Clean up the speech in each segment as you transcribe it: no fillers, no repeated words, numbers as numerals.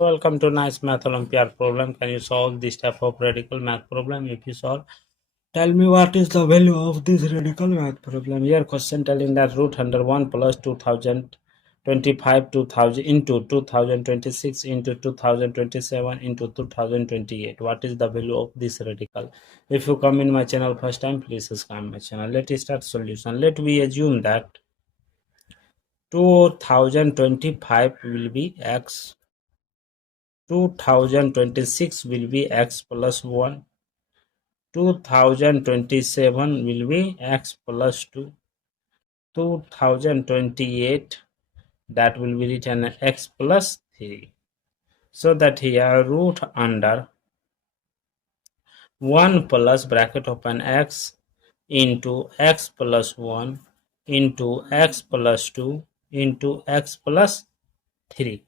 Welcome to Nice Math Olympiad Problem. Can you solve this type of radical math problem? If you solve, tell me what is the value of this radical math problem. Here question telling that root under 1 plus 2025 2000 into 2026 into 2027 into 2028. What is the value of this radical? If you come in my channel first time, please subscribe my channel. Let's start solution. Let me assume that 2025 will be x, 2026 will be x plus 1, 2027 will be x plus 2, 2028 that will be written as x plus 3. So that here root under 1 plus bracket open x into x plus 1 into x plus 2 into x plus 3.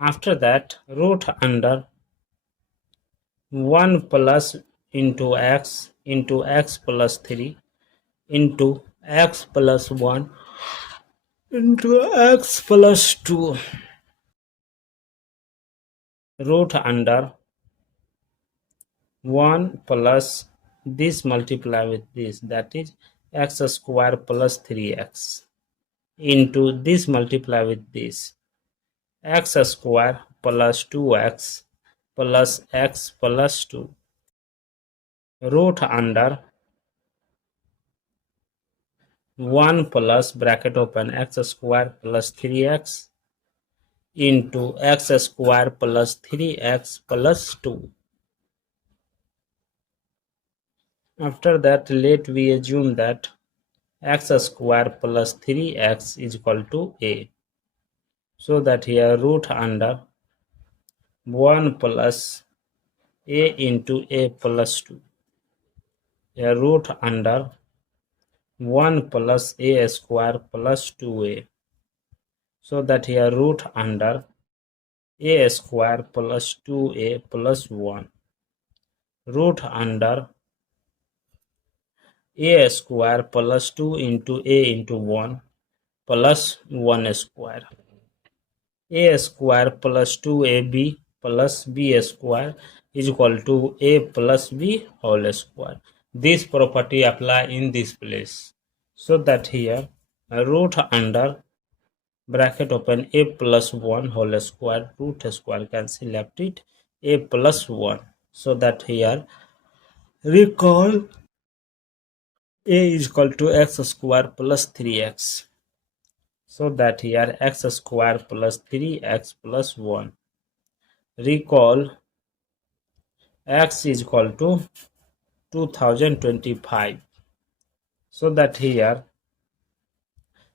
After that root under 1 plus into x plus 3 into x plus 1 into x plus 2 root under 1 plus this multiply with this, that is x square plus 3x into this multiply with this x square plus 2x plus x plus 2 root under 1 plus bracket open x square plus 3x into x square plus 3x plus 2. After that, let we assume that x square plus 3x is equal to a. So that here root under 1 plus a into a plus 2. Here root under 1 plus a square plus 2a. So that here root under a square plus 2a plus 1. Root under a square plus 2 into a into 1 plus 1 square. A square plus 2ab plus b square is equal to a plus b whole square. This property apply in this place. So that here root under bracket open a plus 1 whole square root square cancel left it a plus 1. So that here recall a is equal to x square plus 3x. So that here x square plus 3x plus 1. Recall x is equal to 2025. So that here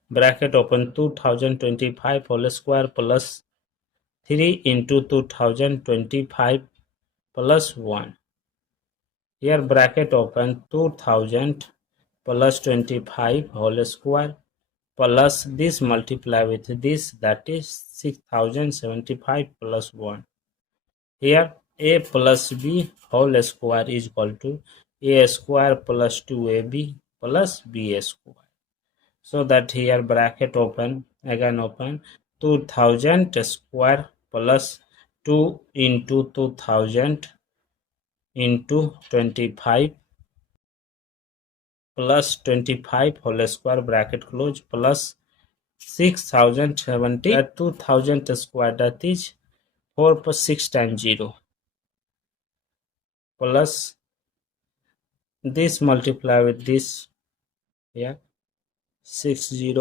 bracket open 2025 whole square plus 3 into 2025 plus 1. Here bracket open 2000 plus 25 whole square plus this multiply with this, that is 6075 plus 1. Here a plus b whole square is equal to a square plus 2ab plus b square. So that here bracket open, again open 2000 square plus 2 into 2000 into 25 plus 25 whole square bracket close plus 6070 at 2000 square, that is 4 plus 6 times 0 plus this multiply with this, yeah, 50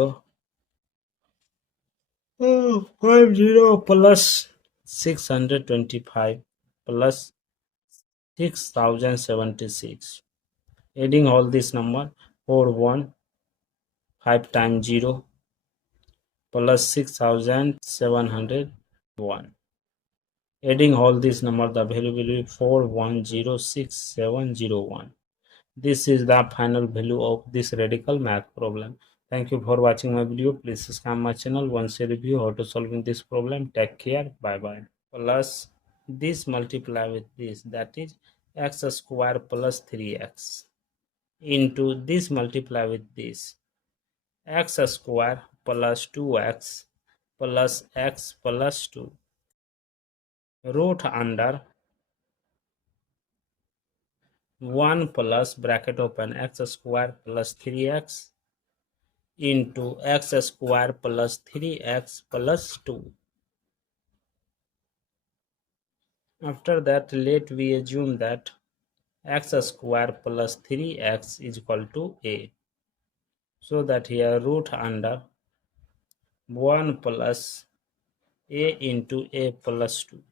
50 plus 625 plus 6076. Adding all this number 4 5 times 0 plus 6701. Adding all this number, the value will be 4106,701. This is the final value of this radical math problem. Thank you for watching my video. Please subscribe my channel. Once a review how to solving this problem. Take care. Bye bye. Plus this multiply with this, that is x square plus 3x into this multiply with this x square plus 2x plus x plus 2 root under 1 plus bracket open x square plus 3x into x square plus 3x plus 2. After that, let we assume that x square plus 3x is equal to a. So that here root under 1 plus a into a plus 2.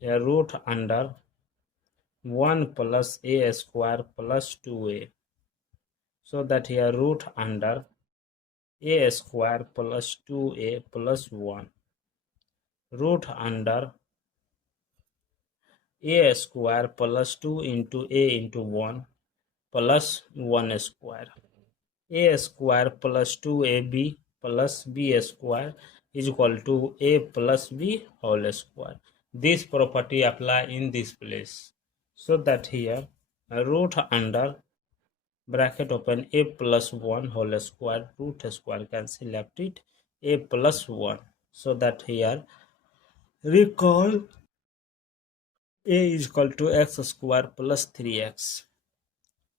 Here root under 1 plus a square plus 2a. So that here root under a square plus 2a plus 1. Root under a square plus 2 into a into 1 plus 1 square. A square plus 2ab plus b square is equal to a plus b whole square. This property apply in this place. So that here root under bracket open a plus 1 whole square root square cancel left it a plus 1. So that here recall a is equal to x square plus 3x.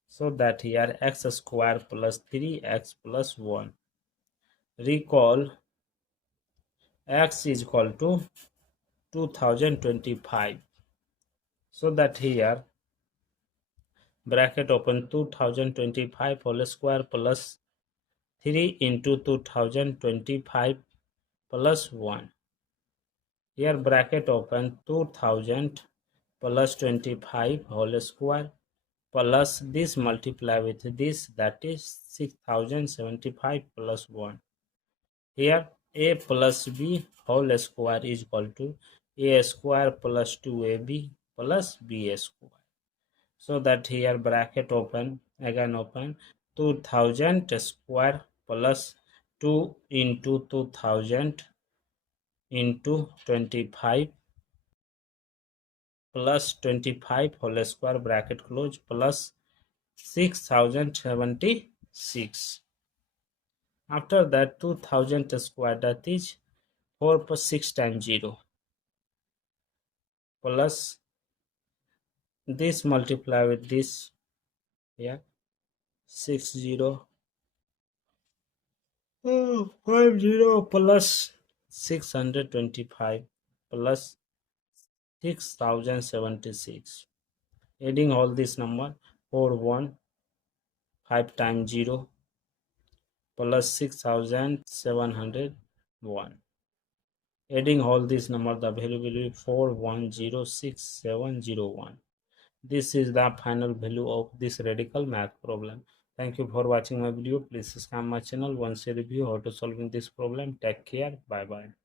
So that here x square plus 3x plus 1. Recall x is equal to 2025. So that here bracket open 2025 whole square plus 3 into 2025 plus 1. Here bracket open 2000 plus 25 whole square plus this multiply with this, that is 6075 plus 1. Here a plus b whole square is equal to a square plus 2ab plus b square. So that here bracket open, again open 2000 square plus 2 into 2000 into 25 plus 25 whole square bracket close plus 6076. After that 2000 square, that is 4 plus 6 times 0 plus this multiply with this, yeah, 50 50 plus 625 plus 6076. Adding all this number 4 5 times 0 plus 6701. Adding all this number, the value will be 4106701. This is the final value of this radical math problem. Thank you for watching my video. Please subscribe my channel. Once a review how to solving this problem. Take care. Bye bye.